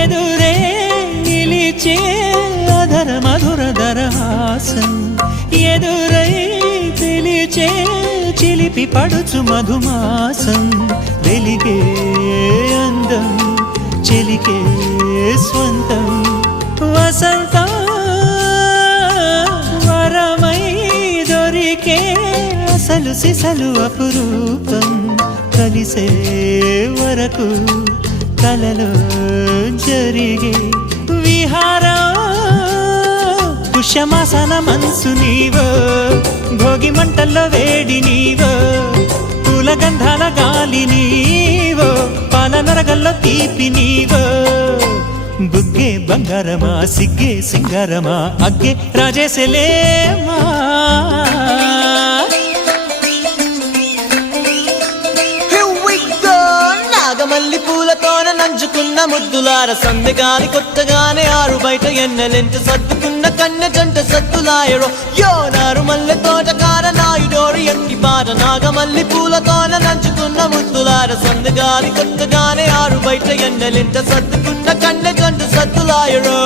ఎదురే నిలిచే అధర మధుర దరహాసం ఎదురై పిలిచే చిలిపి పడుచు మధుమాసం వెలిగే అందం చెలికే స్వంతం వసంతం వరమై దొరికే అసలు సిసలు అపురూపం కలిసే వరకు కలలో జరిగే విహారం పుష్యమాసన మనసు నీవో భోగి మంటల్లో వేడి నీవో పూల గంధాల గాలి నీవో పాల నరగల్లో తీపి నీవో బుగ్గే బంగారమా సిగ్గే సింగారమా అగ్గే రాజేసలేమా నాగమల్లి పూలతోన నంచుకున్న ముద్దులార సందెగాని కొత్తగానే ఆరు బయట ఎన్నెలెంట సర్దుకున్న కన్నె జంట సత్తులాయరో యో నారు మల్లె తోటకార నాయుడోరు ఎట్టి పాట నాగమల్లి పూలతోన నంచుకున్న ముద్దులార సందెగాని కొత్తగానే ఆరు బయట ఎన్నెలెంట సర్దుకున్న కన్నె జంట సత్తులాయరో